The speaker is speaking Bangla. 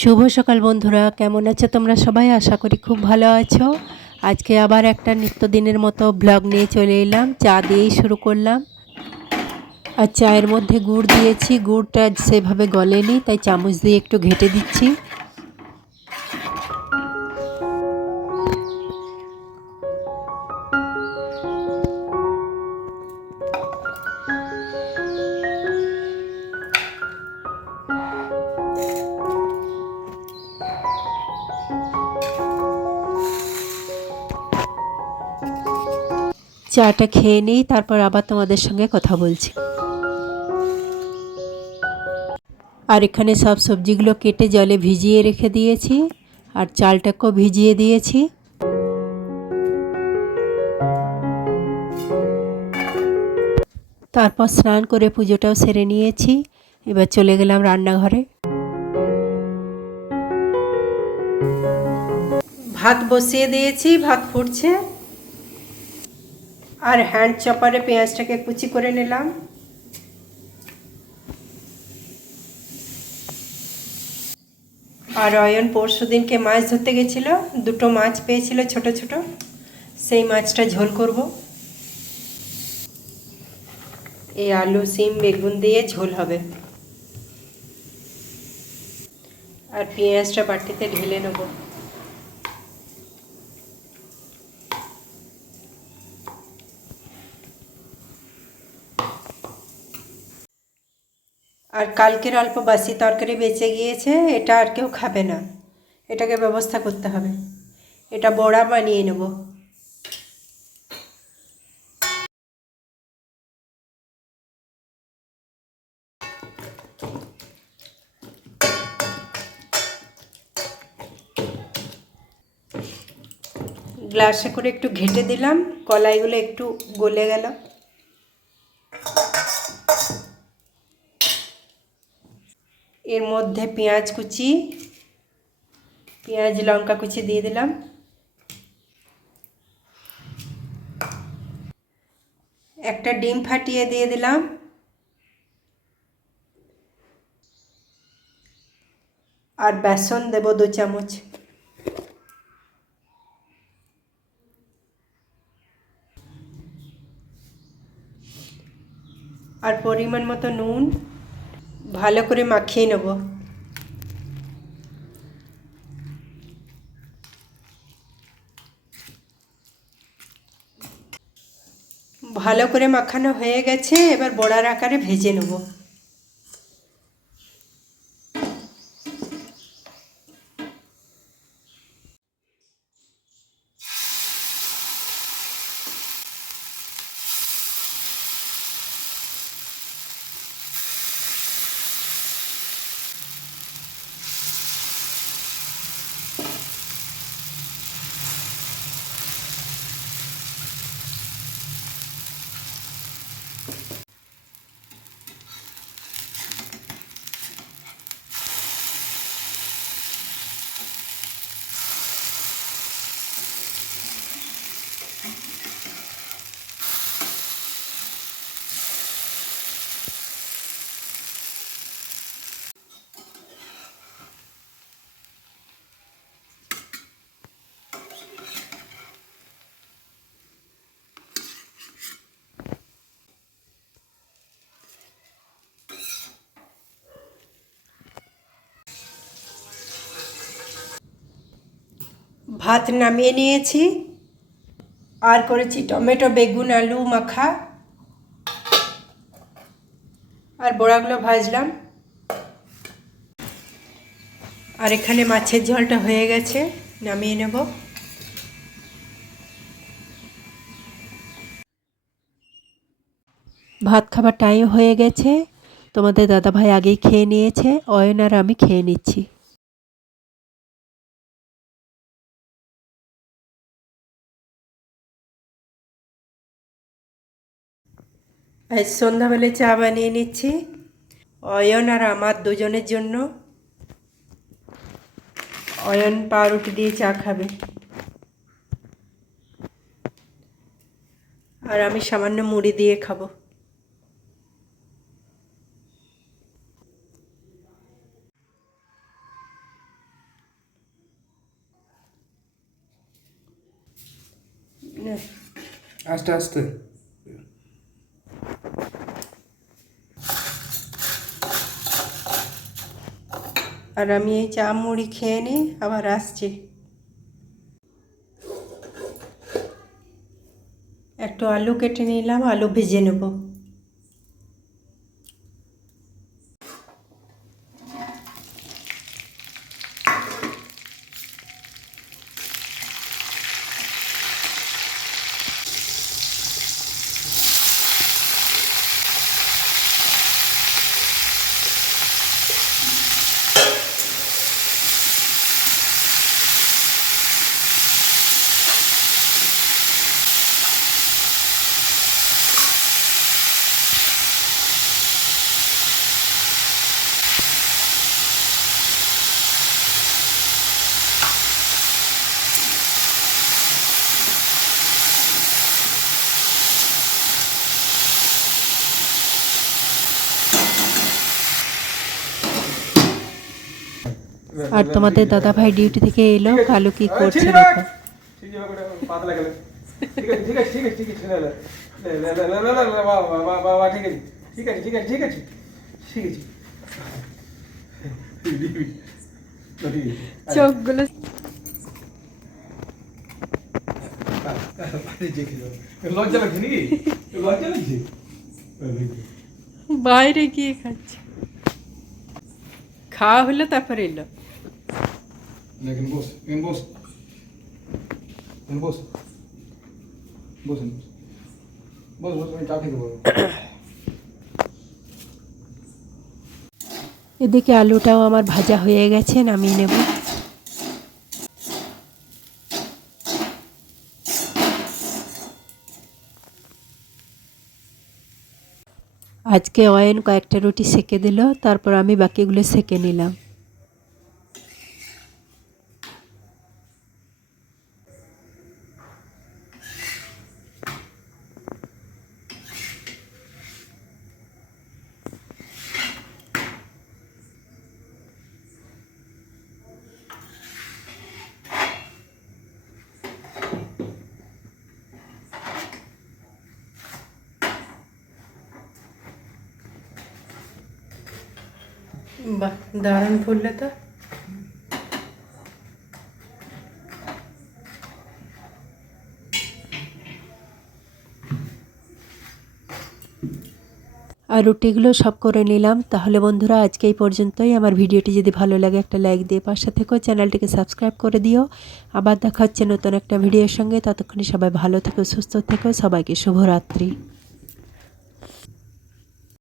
শুভ সকাল বন্ধুরা, কেমন আছো তোমরা সবাই? আশা করি খুব ভালো আছো। আজকে আবার একটা নিত্যদিনের মতো ব্লগ নিয়ে চলে এলাম। চা দিয়েই শুরু করলাম। আর চায়ের মধ্যে গুড় দিয়েছি, গুড়টা সেভাবে গলেনি, তাই চামচ দিয়ে একটু ঘেটে দিচ্ছি। চাটা খেয়ে নিই, তারপর আবার তোমাদের সঙ্গে কথা বলছি। আর এখানে সব সবজিগুলো কেটে জলে ভিজিয়ে রেখে দিয়েছি, আর চালটাকেও ভিজিয়ে দিয়েছি। তারপর স্নান করে পুজোটাও সেরে নিয়েছি। এবার চলে গেলাম রান্নাঘরে। ভাত বসিয়ে দিয়েছি, ভাত ফুটছে। আর হ্যান্ড চপারে পেঁয়াজটাকে কুচি করে নিলাম। আর অয়ন পরশুদিনকে মাছ ধরতে গেছিল, দুটো মাছ পেয়েছিল ছোট ছোট, সেই মাছটা ঝোল করব। এই আলু সিম বেগুন দিয়ে ঝোল হবে। আর পেঁয়াজটা বাটিতে ঢেলে নেব। আর কালকের অল্প বাসি তরকারি বেঁচে গিয়েছে, এটা আর কেউ খাবে না, এটাকে ব্যবস্থা করতে হবে। এটা বড়া বানিয়ে নেব। গ্লাসে করে একটু ঘেটে দিলাম, কলাইগুলো একটু গলে গেল। এর মধ্যে পেঁয়াজ কুচি, পেঁয়াজ লঙ্কা কুচি দিয়ে দিলাম। একটা ডিম ফাটিয়ে দিয়ে দিলাম। আর বেসন দেব 2 চামচ। আর পরিমাণ মতো নুন। ভালো করে মাখিয়ে নেব। ভালো করে মাখানো হয়ে গেছে, এবার বড়ার আকারে ভেজে নেব। ভাত নামিয়ে নিয়েছি। আর করেছি টমেটো বেগুন আলু মাখা। আর বড়াগুলো ভাজলাম। আর এখানে মাছের ঝোলটা হয়ে গেছে, নামিয়ে নেব। ভাত খাবার টাইম হয়ে গেছে, তোমাদের দাদাভাই আগেই খেয়ে নিয়েছে, অয়ন আর আমি খেয়ে নিচ্ছি। আজ সন্ধ্যাবেলা চা বানিয়ে নিচ্ছি, অয়ন আর আমার দুজনের জন্য। অয়ন পাউরুটি দিয়ে চা খাবে, আর আমি সামান্য মুড়ি দিয়ে খাবো। আস্তে আস্তে। আর আমি এই চা মুড়ি খেয়ে নিই, আবার আসছি। একটু আলু কেটে নিলাম, আলু ভেজে নেব। আর তোমাদের দাদা ভাই ডিউটি থেকে এলো, কালু কি করছে দেখো। পাতলা গেলে ঠিক আছে ঠিক আছে ঠিক আছে ঠিক আছে না বাবা ঠিক আছে ঠিক আছে ঠিক আছে ঠিক আছে ঠিক আছে চোখগুলো লজ্জা লাগছে নাকি? লজ্জা লাগছে? বাইরে গিয়ে খাচ্ছে, খাওয়া হলো তারপরে এলো। लेकिन बोस बोस बोस बोस बोस बोस मैं चाय देबो। এদিকে আলুটাও আমার ভাজা হয়ে গেছে, নামিয়ে নেব। আজকে অয়ন কয়েকটা রুটি সেকে দিল, তারপর আমি বাকিগুলো সেকে নিলাম। বাহ, দারুণ ফুললে তো। আর রুটিগুলো সব করে নিলাম। তাহলে বন্ধুরা আজকে এই পর্যন্তই। আমার ভিডিওটি যদি ভালো লাগে একটা লাইক দিয়ে পাশে থেকো, চ্যানেলটিকে সাবস্ক্রাইব করে দিও। আবার দেখা হচ্ছে নতুন একটা ভিডিওর সঙ্গে। ততক্ষণে সবাই ভালো থেকো, সুস্থ থেকো। সবাইকে শুভরাত্রি।